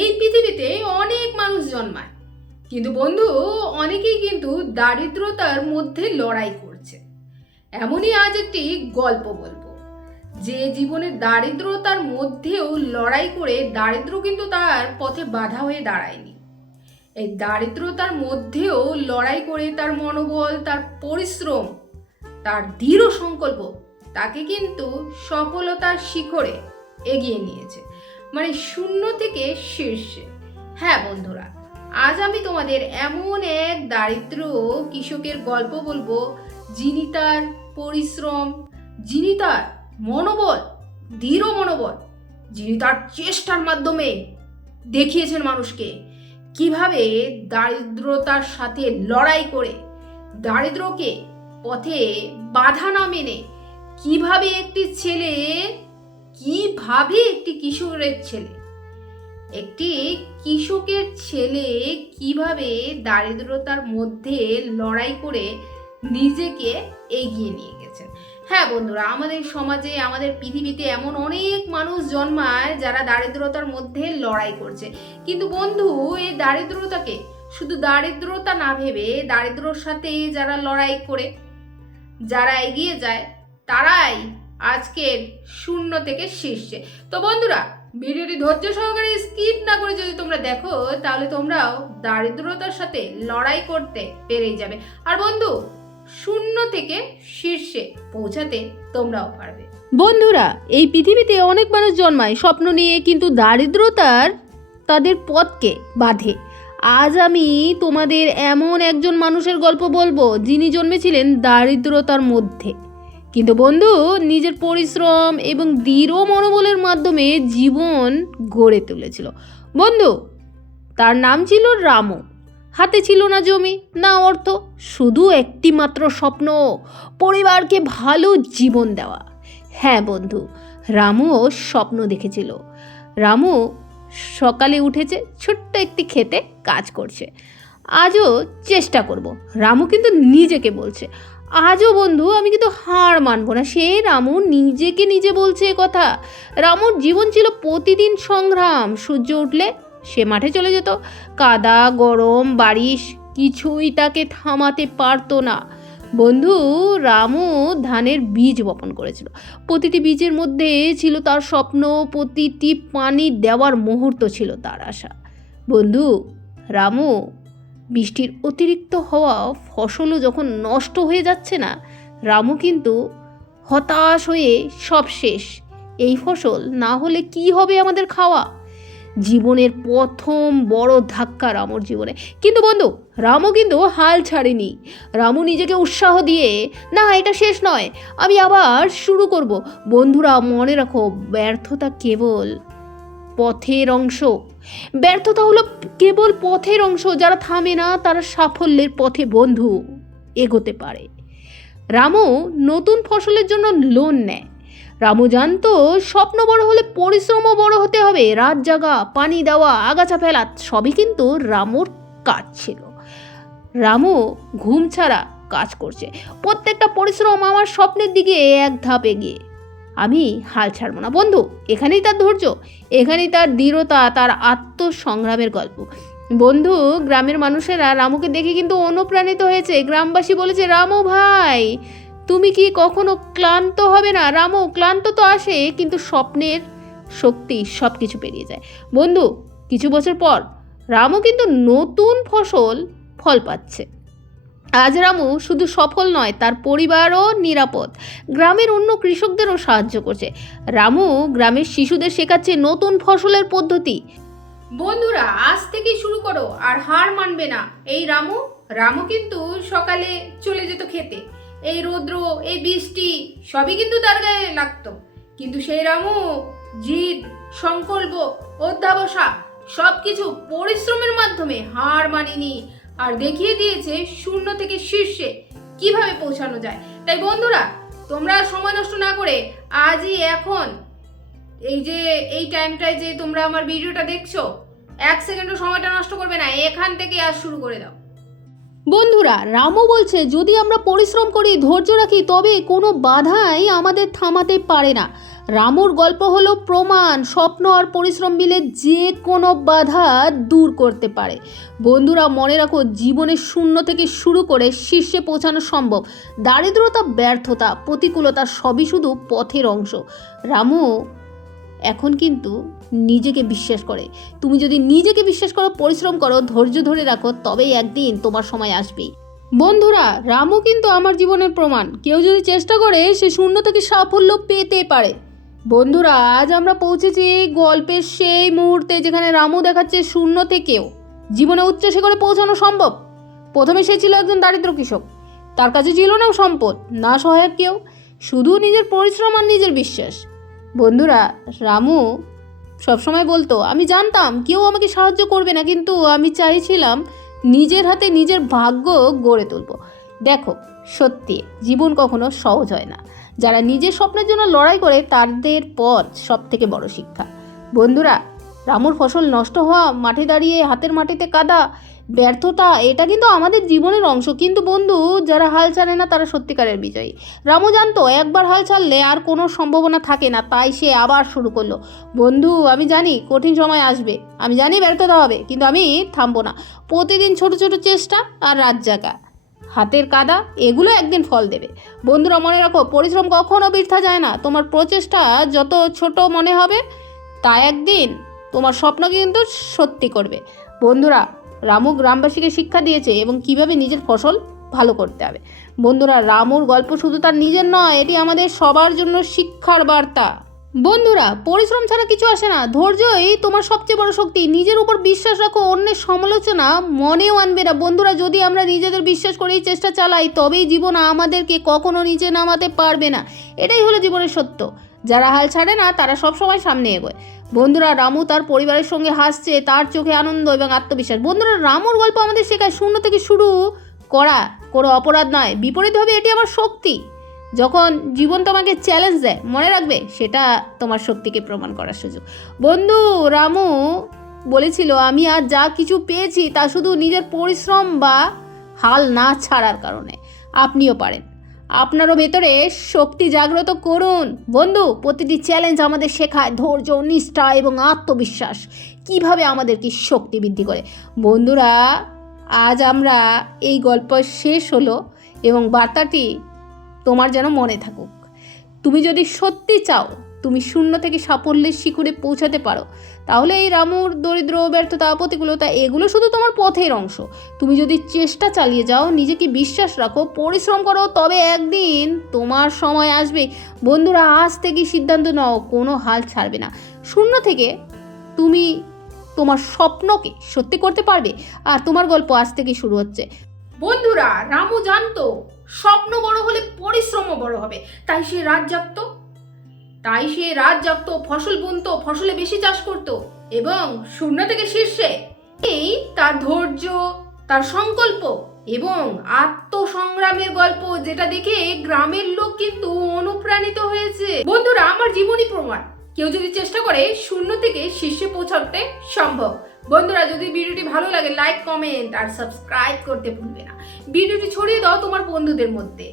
এই পৃথিবীতে অনেক মানুষ জন্মায়, কিন্তু বন্ধু অনেকেই কিন্তু দারিদ্রতার মধ্যে লড়াই করছে। এমনই আজ একটি গল্প বলবো, যে জীবনে দারিদ্রতার মধ্যেও লড়াই করে দারিদ্র কিন্তু তার পথে বাধা হয়ে দাঁড়ায়নি। এই দারিদ্রতার মধ্যেও লড়াই করে তার মনোবল, তার পরিশ্রম, তার দৃঢ় সংকল্প তাকে কিন্তু সফলতার শিখরে এগিয়ে নিয়েছে, মানে শূন্য থেকে শীর্ষে। হ্যাঁ বন্ধুরা, আজ আমি তোমাদের এমন এক দারিদ্র কৃষকের গল্প বলবো, যিনি তার পরিশ্রম, যিনি তার মনোবল, দৃঢ় মনোবল, যিনি তার চেষ্টার মাধ্যমে দেখিয়েছেন মানুষকে কিভাবে দারিদ্রতার সাথে লড়াই করে দারিদ্রকে পথে বাধা না মেনে কিভাবে একটি কৃষকের ছেলে কিভাবে দারিদ্রতার মধ্যে লড়াই করে নিজেকে এগিয়ে নিয়ে গেছেন। হ্যাঁ বন্ধুরা, আমাদের সমাজে, আমাদের পৃথিবীতে এমন অনেক মানুষ জন্মায় যারা দারিদ্রতার মধ্যে লড়াই করছে, কিন্তু বন্ধু এই দারিদ্রতাকে শুধু দারিদ্রতা না ভেবে দারিদ্রর সাথে যারা লড়াই করে, যারা এগিয়ে যায়, তারাই আজকের শূন্য থেকে শীর্ষে। তো বন্ধুরা, ভিডিওটি ধৈর্য সহকারে স্কিপ না করে যদি তোমরা দেখো, তাহলে তোমরাও দারিদ্রতার সাথে লড়াই করতে পেরেই যাবে, আর বন্ধু শূন্য থেকে শীর্ষে পৌঁছাতে তোমরাও পারবে। বন্ধুরা, এই পৃথিবীতে অনেক মানুষ জন্মায় স্বপ্ন নিয়ে, কিন্তু দারিদ্রতার তাদের পথকে বাঁধে। আজ আমি তোমাদের এমন একজন মানুষের গল্প বলবো, যিনি জন্মেছিলেন দারিদ্রতার মধ্যে, কিন্তু বন্ধু নিজের পরিশ্রম এবং দৃঢ় মনোবলের মাধ্যমে জীবন গড়ে তুলেছিল। বন্ধু, তার নাম ছিল রামু। হাতে ছিল না জমি, না অর্থ, শুধু একটি মাত্র স্বপ্ন, পরিবারকে ভালো জীবন দেওয়া। হ্যাঁ বন্ধু, রামুও স্বপ্ন দেখেছিল। রামু সকালে উঠেছে, ছোট্ট একটি ক্ষেতে কাজ করছে। আজও চেষ্টা করব, রামু কিন্তু নিজেকে বলছে। আজও বন্ধু আমি কিন্তু হার মানব না, সে রামু নিজেকে নিজে বলছে এ কথা। রামুর জীবন ছিল প্রতিদিন সংগ্রাম। সূর্য উঠলে সে মাঠে চলে যেত। কাদা, গরম, বারিশ কিছুই তাকে থামাতে পারতো না। বন্ধু, রামু ধানের বীজ বপন করেছিল। প্রতিটি বীজের মধ্যে ছিল তার স্বপ্ন, প্রতিটি পানি দেওয়ার মুহূর্ত ছিল তার আশা। বন্ধু, রামু বৃষ্টির অতিরিক্ত হওয়া ফসলও যখন নষ্ট হয়ে যাচ্ছে না, রামু কিন্তু হতাশ হয়ে সব শেষ, এই ফসল না হলে কি হবে আমাদের খাওয়া। জীবনের প্রথম বড় ধাক্কা রামুর জীবনে। কিন্তু বন্ধু, রামু কিন্তু হাল ছাড়েনি। রামু নিজেকে উৎসাহ দিয়ে, না এটা শেষ নয়, আমি আবার শুরু করব। বন্ধুরা মনে রাখো, ব্যর্থতা কেবল পথের অংশ। ব্যর্থতা হলো কেবল পথের অংশ। যারা থামে না তারা সাফল্যের পথে বন্ধু এগোতে পারে। রামু নতুন ফসলের জন্য লোন নেয়। রামু জানতো স্বপ্ন বড় হলে পরিশ্রমও বড় হতে হবে। রাত জাগা, পানি দেওয়া, আগাছা ফেলা সবই কিন্তু রামুর কাজ ছিল। রামু ঘুম ছাড়া কাজ করছে। প্রত্যেকটা পরিশ্রম আমার স্বপ্নের দিকে এক ধাপ এগিয়ে। আমি হাল ছাড়ব না। বন্ধু, এখানেই তার ধৈর্য, এখানেই তার দৃঢ়তা, তার আত্মসংগ্রামের গল্প। বন্ধু, গ্রামের মানুষেরা রামুকে দেখে কিন্তু অনুপ্রাণিত হয়েছে। গ্রামবাসী বলেছে, রামু ভাই, তুমি কি কখনো ক্লান্ত হবে না? রামু, ক্লান্ত তো আসে, কিন্তু স্বপ্নের শক্তি সব কিছু পেরিয়ে যায়। বন্ধু, কিছু বছর পর রামু কিন্তু নতুন ফল পাচ্ছে। আজ রামু শুধু সফল নয়, তার পরিবারও নিরাপদ। গ্রামের অন্য কৃষকদেরও সাহায্য করছে। রামু গ্রামের শিশুদের শেখাচ্ছে নতুন ফসলের পদ্ধতি। বন্ধুরা, আজ থেকেই শুরু করো, আর হার মানবে না। এই রামু কিন্তু সকালে চলে যেত খেতে। এই রৌদ্র, এই বৃষ্টি সবই কিন্তু তার গায়ে লাগতো, কিন্তু সেই রামু জিদ, সংকল্প, অধ্যাবসা সবকিছু পরিশ্রমের মাধ্যমে হার মানেনি, আর দেখিয়ে দিয়েছে শূন্য থেকে শীর্ষে কিভাবে পৌঁছানো যায়। তাই বন্ধুরা, তোমরা সময় নষ্ট না করে আজই, এখন এই টাইমটায় যে তোমরা আমার ভিডিওটা দেখছো, 1 সেকেন্ডও সময়টা নষ্ট করবে না, এখান থেকে আজ শুরু করে দাও। বন্ধুরা, রামু বলছে যদি আমরা পরিশ্রম করি, ধৈর্য রাখি, তবে কোনো বাধাই আমাদের থামাতে পারে না। রামুর গল্প হলো প্রমাণ, স্বপ্ন আর পরিশ্রম মিলে যে কোনো বাধা দূর করতে পারে। বন্ধুরা, মনে রাখো, জীবনের শূন্য থেকে শুরু করে শীর্ষে পৌঁছানো সম্ভব। দারিদ্রতা, ব্যর্থতা, প্রতিকূলতা সবই শুধু পথের অংশ। রামু এখন কিন্তু নিজেকে বিশ্বাস করে। তুমি যদি নিজেকে বিশ্বাস করো, পরিশ্রম করো, ধৈর্য ধরে রাখো, তবেই একদিন তোমার সময় আসবেই। বন্ধুরা, রামু কিন্তু আমার জীবনের প্রমাণ। কেউ যদি চেষ্টা করে, সে শূন্য থেকে সাফল্য পেতে পারে। বন্ধুরা, আজ আমরা পৌঁছেছি গল্পের সেই মুহূর্তে যেখানে রামু দেখাচ্ছে শূন্য থেকেও জীবনে উচ্চ শিখরে পৌঁছানো সম্ভব। প্রথমে সে ছিল একজন দারিদ্র কৃষক। তার কাছে ছিল না সম্পদ, না সহায়ক কেউ, শুধু নিজের পরিশ্রম আর নিজের বিশ্বাস। বন্ধুরা, রামু সবসময় বলতো, আমি জানতাম কেউ আমাকে সাহায্য করবে না, কিন্তু আমি চাইছিলাম নিজের হাতে নিজের ভাগ্য গড়ে তুলব। দেখো, সত্যি জীবন কখনো সহজ হয় না। যারা নিজের স্বপ্নের জন্য লড়াই করে, তাদের পথ সব থেকে বড় শিক্ষা। বন্ধুরা, রামুর ফসল নষ্ট হওয়া, মাঠে দাঁড়িয়ে হাতের মাটিতে কাদা, ব্যর্থতা, এটা কিন্তু আমাদের জীবনের অংশ। কিন্তু বন্ধু, যারা হাল ছাড়ে না তারা সত্যিকারের বিজয়ী। রামু জানতো একবার হাল ছাড়লে আর কোনো সম্ভাবনা থাকে না, তাই সে আবার শুরু করলো। বন্ধু, আমি জানি কঠিন সময় আসবে, আমি জানি ব্যর্থতা হবে, কিন্তু আমি থামবো না। প্রতিদিন ছোট ছোট চেষ্টা আর রাত জাগা, হাতের কাদা, এগুলো একদিন ফল দেবে। বন্ধুরা, মনে রাখো, পরিশ্রম কখনো বৃথা যায় না। তোমার প্রচেষ্টা যত ছোট মনে হবে, তা একদিন তোমার স্বপ্নকে কিন্তু সত্যি করবে। বন্ধুরা, রামু গ্রামবাসীকে শিক্ষা দিয়েছে এবং কিভাবে নিজের ফসল ভালো করতে হবে। বন্ধুরা, রামুর গল্প শুধু তার নিজের নয়, এটি আমাদের সবার জন্য শিক্ষার বার্তা। বন্ধুরা, পরিশ্রম ছাড়া কিছু আসে না। ধৈর্যই তোমার সবচেয়ে বড় শক্তি। নিজের উপর বিশ্বাস রাখো, অন্যের সমালোচনা মনেও আনবে না। বন্ধুরা, যদি আমরা নিজেদের বিশ্বাস করেই চেষ্টা চালাই, তবেই জীবন আমাদেরকে কখনো নিচে নামাতে পারবে না। এটাই হলো জীবনের সত্য। যারা হাল ছাড়ে না, তারা সবসময় সামনে এগোয়। বন্ধুরা, রামু তার পরিবারের সঙ্গে হাসছে, তার চোখে আনন্দ এবং আত্মবিশ্বাস। বন্ধুরা, রামুর গল্প আমাদের শেখায় শূন্য থেকে শুরু করা কোনো অপরাধ নয়, বিপরীতভাবে এটি আমার শক্তি। যখন জীবন তোমাকে চ্যালেঞ্জ দেয়, মনে রাখবে সেটা তোমার শক্তিকে প্রমাণ করার সুযোগ। বন্ধু, রামু বলেছিল, আমি আজ যা কিছু পেয়েছি তা শুধু নিজের পরিশ্রম বা হাল না ছাড়ার কারণে। আপনিও পারেন। আপনারও ভেতরে শক্তি জাগ্রত করুন। বন্ধু, প্রতিটি চ্যালেঞ্জ আমাদের শেখায় ধৈর্য, নিষ্ঠা এবং আত্মবিশ্বাস কিভাবে আমাদেরকে শক্তি বৃদ্ধি করে। বন্ধুরা, আজ আমরা এই গল্প শেষ হলো এবং বার্তাটি তোমার যেন মনে থাকুক। তুমি যদি সত্যি চাও তুমি শূন্য থেকে সাফল্যের শিখরে পৌঁছাতে পারো, তাহলে এই রামুর দরিদ্র, ব্যর্থতা, প্রতিকূলতা, এগুলো শুধু তোমার পথের অংশ। তুমি যদি চেষ্টা চালিয়ে যাও, নিজেকে বিশ্বাস রাখো, পরিশ্রম করো, তবে একদিন তোমার সময় আসবে। বন্ধুরা, আজ থেকে সিদ্ধান্ত নাও, কোনো হাল ছাড়বে না। শূন্য থেকে তুমি তোমার স্বপ্নকে সত্যি করতে পারবে। আর তোমার গল্প আজ থেকে শুরু হচ্ছে। বন্ধুরা, রামু জানতো স্বপ্ন বড় হলে পরিশ্রমও বড় হবে, তাই সে রাত জাগতো, ফসল বুনতো, ফসলে বেশি চাষ করত এবং শূন্য থেকে শীর্ষে এই তার ধৈর্য, তার সংকল্প এবং আত্মসংগ্রামের গল্প, যেটা দেখে গ্রামের লোক কিন্তু অনুপ্রাণিত হয়েছে। বন্ধুরা, আমার জীবনই প্রমাণ, কেউ যদি চেষ্টা করে শূন্য থেকে শীর্ষে পৌঁছাতে সম্ভব। বন্ধুরা, যদি ভিডিওটি ভালো লাগে, লাইক, কমেন্ট আর সাবস্ক্রাইব করতে ভুলবে না। ভিডিওটি ছড়িয়ে দাও তোমার বন্ধুদের মধ্যে।